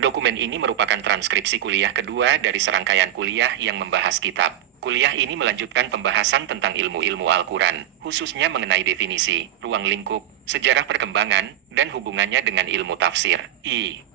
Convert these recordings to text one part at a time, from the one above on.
Dokumen ini merupakan transkripsi kuliah kedua dari serangkaian kuliah yang membahas kitab. Kuliah ini melanjutkan pembahasan tentang ilmu-ilmu Al-Quran, khususnya mengenai definisi, ruang lingkup, sejarah perkembangan, dan hubungannya dengan ilmu tafsir.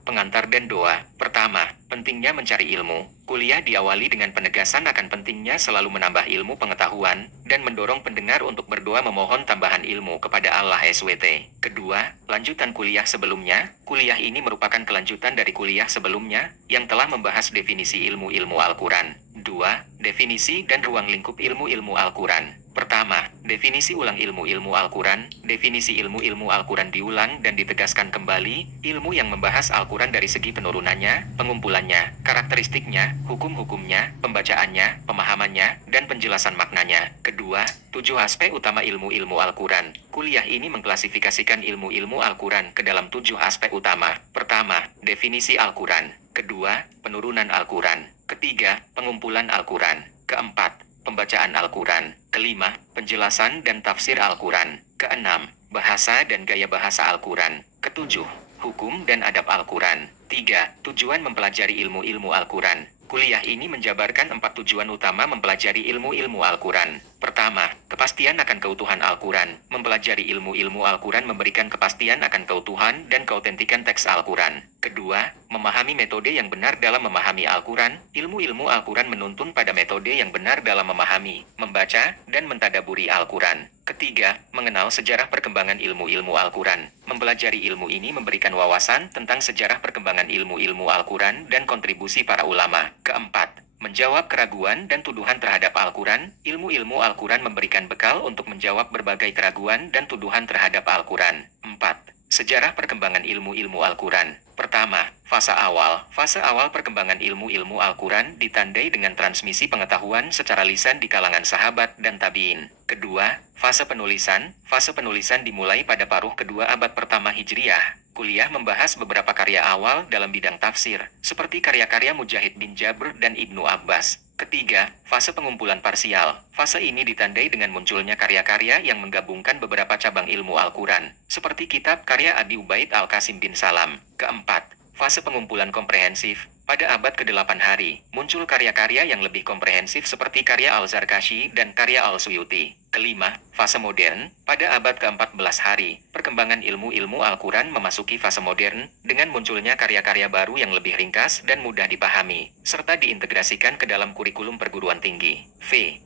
Pengantar dan doa. Pertama, pentingnya mencari ilmu. Kuliah diawali dengan penegasan akan pentingnya selalu menambah ilmu pengetahuan, dan mendorong pendengar untuk berdoa memohon tambahan ilmu kepada Allah SWT. Kedua, lanjutan kuliah sebelumnya. Kuliah ini merupakan kelanjutan dari kuliah sebelumnya, yang telah membahas definisi ilmu-ilmu Al-Quran. 2. Definisi dan ruang lingkup ilmu-ilmu Al-Quran. Pertama, definisi ulang ilmu-ilmu Al-Quran. Definisi ilmu-ilmu Al-Quran diulang dan ditegaskan kembali, ilmu yang membahas Al-Quran dari segi penurunannya, pengumpulannya, karakteristiknya, hukum-hukumnya, pembacaannya, pemahamannya, dan penjelasan maknanya. Kedua, 7 aspek utama ilmu-ilmu Al-Quran. Kuliah ini mengklasifikasikan ilmu-ilmu Al-Quran ke dalam 7 aspek utama. Pertama, definisi Al-Quran. Kedua, penurunan Al-Quran. Ketiga, pengumpulan Al-Quran. Keempat, pembacaan Al-Quran. Kelima, penjelasan dan tafsir Al-Quran. Keenam, bahasa dan gaya bahasa Al-Quran. Ketujuh, hukum dan adab Al-Quran. 3. Tujuan mempelajari ilmu-ilmu Al-Quran. Kuliah ini menjabarkan 4 tujuan utama mempelajari ilmu-ilmu Al-Quran. Pertama, kepastian akan keutuhan Al-Quran. Mempelajari ilmu-ilmu Al-Quran memberikan kepastian akan keutuhan dan keautentikan teks Al-Quran. Kedua, memahami metode yang benar dalam memahami Al-Quran. Ilmu-ilmu Al-Quran menuntun pada metode yang benar dalam memahami, membaca, dan mentadaburi Al-Quran. Ketiga, mengenal sejarah perkembangan ilmu-ilmu Al-Quran. Mempelajari ilmu ini memberikan wawasan tentang sejarah perkembangan ilmu-ilmu Al-Quran dan kontribusi para ulama. Keempat, menjawab keraguan dan tuduhan terhadap Al-Quran. Ilmu-ilmu Al-Quran memberikan bekal untuk menjawab berbagai keraguan dan tuduhan terhadap Al-Quran. 4. Sejarah perkembangan ilmu-ilmu Al-Quran. Pertama, fase awal. Fase awal perkembangan ilmu-ilmu Al-Quran ditandai dengan transmisi pengetahuan secara lisan di kalangan sahabat dan tabi'in. Kedua, fase penulisan. Fase penulisan dimulai pada paruh kedua abad pertama Hijriah. Kuliah membahas beberapa karya awal dalam bidang tafsir, seperti karya-karya Mujahid bin Jabr dan Ibnu Abbas. Ketiga, fase pengumpulan parsial. Fase ini ditandai dengan munculnya karya-karya yang menggabungkan beberapa cabang ilmu Al-Quran, seperti kitab karya Abi Ubaid Al-Qasim bin Salam. Keempat, fase pengumpulan komprehensif. Pada abad ke-8 hari, muncul karya-karya yang lebih komprehensif seperti karya Al-Zarkashi dan karya Al-Suyuti. Kelima, fase modern. Pada abad ke-14 hari, perkembangan ilmu-ilmu Al-Quran memasuki fase modern, dengan munculnya karya-karya baru yang lebih ringkas dan mudah dipahami, serta diintegrasikan ke dalam kurikulum perguruan tinggi.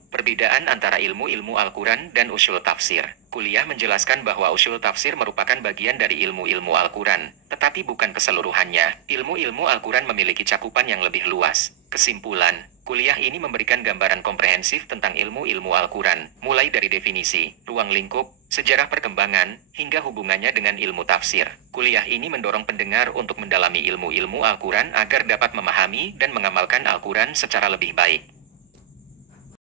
Perbedaan antara ilmu-ilmu Al-Quran dan usul tafsir. Kuliah menjelaskan bahwa usul tafsir merupakan bagian dari ilmu-ilmu Al-Quran, tetapi bukan keseluruhannya. Ilmu-ilmu Al-Quran memiliki cakupan yang lebih luas. Kesimpulan, kuliah ini memberikan gambaran komprehensif tentang ilmu-ilmu Al-Quran, mulai dari definisi, ruang lingkup, sejarah perkembangan, hingga hubungannya dengan ilmu tafsir. Kuliah ini mendorong pendengar untuk mendalami ilmu-ilmu Al-Quran agar dapat memahami dan mengamalkan Al-Quran secara lebih baik.